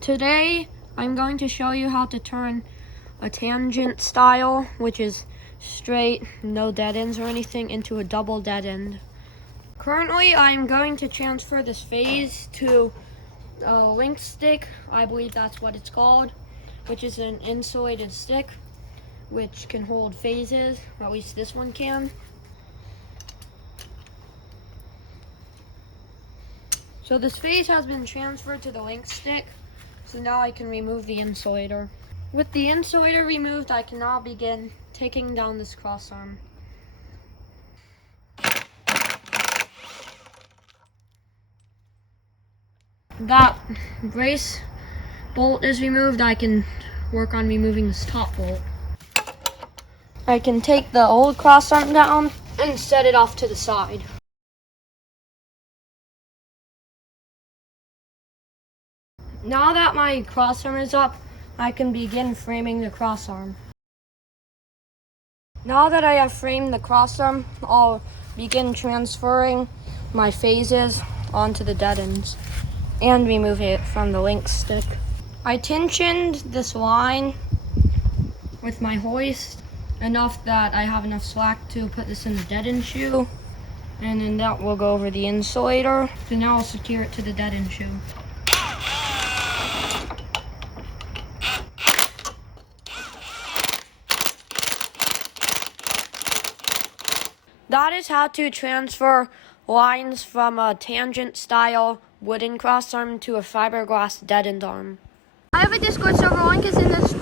Today, I'm going to show you how to turn a tangent style, which is straight, no dead ends or anything, into a double dead end. Currently, I'm going to transfer this phase to a link stick. I believe that's what it's called, which is an insulated stick, which can hold phases, or at least this one can. So this phase has been transferred to the link stick, so now I can remove the insulator. With the insulator removed, I can now begin taking down this crossarm. That brace bolt is removed, I can work on removing this top bolt. I can take the old crossarm down and set it off to the side. Now that my crossarm is up, I can begin framing the crossarm. Now that I have framed the crossarm, I'll begin transferring my phases onto the dead ends and remove it from the link stick. I tensioned this line with my hoist enough that I have enough slack to put this in the dead end shoe, and then that will go over the insulator. So now I'll secure it to the dead end shoe. That is how to transfer lines from a tangent style wooden crossarm to a fiberglass dead end arm. I have a Discord server, link is in the description.